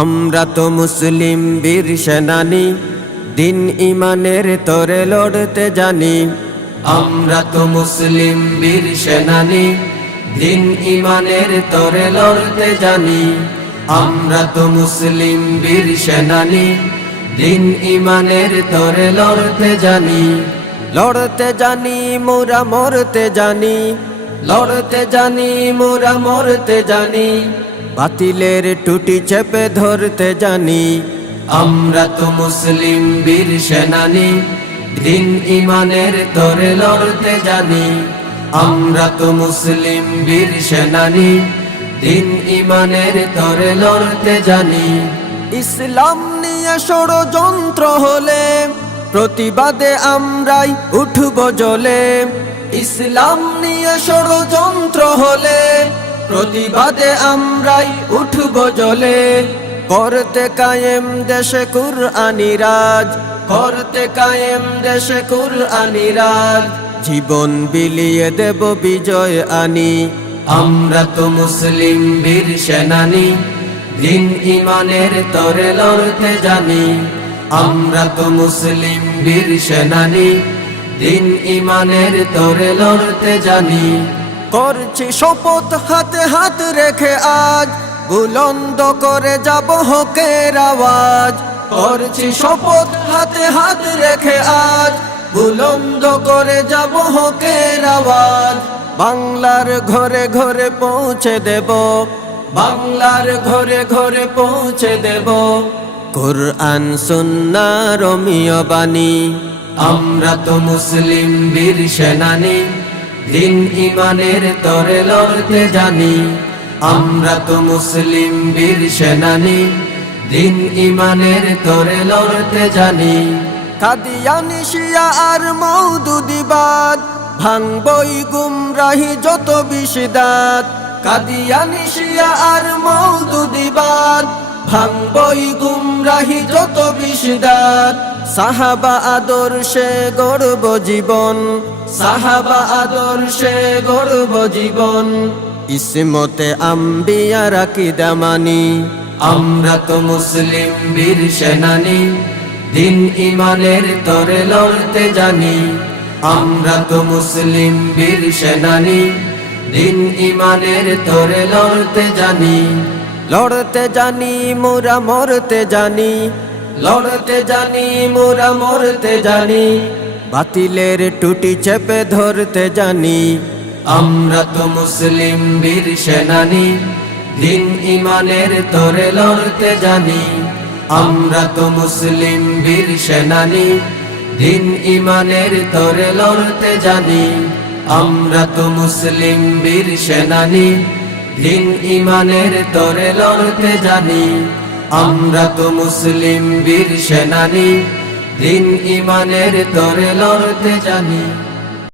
আমরা তো মুসলিম বীর সেনানি, দিন ইমানের তোরে লড়তে জানি। আমরা তো মুসলিম বীর সেনানি, দিন ইমানের তোরে লড়তে জানি। আমরা তো মুসলিম বীর সেনানি, দিন ইমানের তোরে লড়তে জানি। লড়তে জানি, মোরা মরতে জানি। লড়তে জানি, মোরা মরতে জানি। বাতিলের টুটি চেপে ধরতে জানি। আমরা তো মুসলিম বীর সেনানি, দিন ইমানের তরে লড়তে জানি। আমরা তো মুসলিম বীর সেনানি, দিন ইমানের তরে লড়তে জানি। ইসলাম নিয়ে ষড়যন্ত্র হলে, প্রতিবাদে আমরাই উঠব জলে। ইসলাম নিয়ে ষড়যন্ত্র হলে প্রতিবাদে আমরাই উঠব জলে। করতে কায়েম দেশে কুরআনি রাজ। করতে কায়েম দেশে কুরআনি রাজ। জীবন বিলিয়ে দেব বিজয় আনি। আমরা তো মুসলিম বীর সেনানি। দিন ইমানের তরে লড়তে জানি। আমরা তো মুসলিম বীর সেনানি। দিন ইমানের তরে লড়তে জানি। করছি শপথ, হাতে, হাত রেখে আজ। বুলন্দ করে যাব হকের আওয়াজ। করছি শপথ, হাতে, হাত রেখে আজ। বুলন্দ করে যাব হকের আওয়াজ। বাংলার ঘরে ঘরে পৌঁছে দেব। বাংলার ঘরে ঘরে পৌঁছে দেব। কোরআন সুন্না রমিয় বাণী। আমরা তো মুসলিম বীর সেনানি। দিন ইমানের তরে লড়তে জানি, আমরা তো মুসলিম বীর সেনানি। দিন ইমানের তরে লড়তে জানি। কাদিয়ানি শিয়া আর মৌদুদিবাদ ভাঙবই গুমরাহি যত বিষদাত কাদিয়ানি শিয়া আর মৌদুদিবাদ ভাঙবই গুমরাহি যত বিষদাত সাহাবা আদর্শে গর্ব জীবন, সাহাবা আদর্শে গর্ব জীবন। ইসমতে আম্বিয়া রাখি দামানি, আমরা তো মুসলিম বীর সেনানি, দিন ইমানের তরে লড়তে জানি। আমরা তো মুসলিম বীর সেনানি, দিন ইমানের তরে লড়তে জানি। লড়তে জানি, মোরা মরতে জানি লড়তে জানি, মোরা মরতে জানি, বাতিলের টুটি চেপে ধরতে জানি। আমরা তো মুসলিম বীর সেনানি, দিন ইমানের তরে লড়তে জানি। আমরা তো মুসলিম বীর সেনানি, দিন ইমানের তরে লড়তে জানি। আমরা তো মুসলিম বীর সেনানি, দিন ইমানের তরে লড়তে জানি। আমরা তো মুসলিম বীর সেনানি দিন ইমানের তরে লড়তে জানি।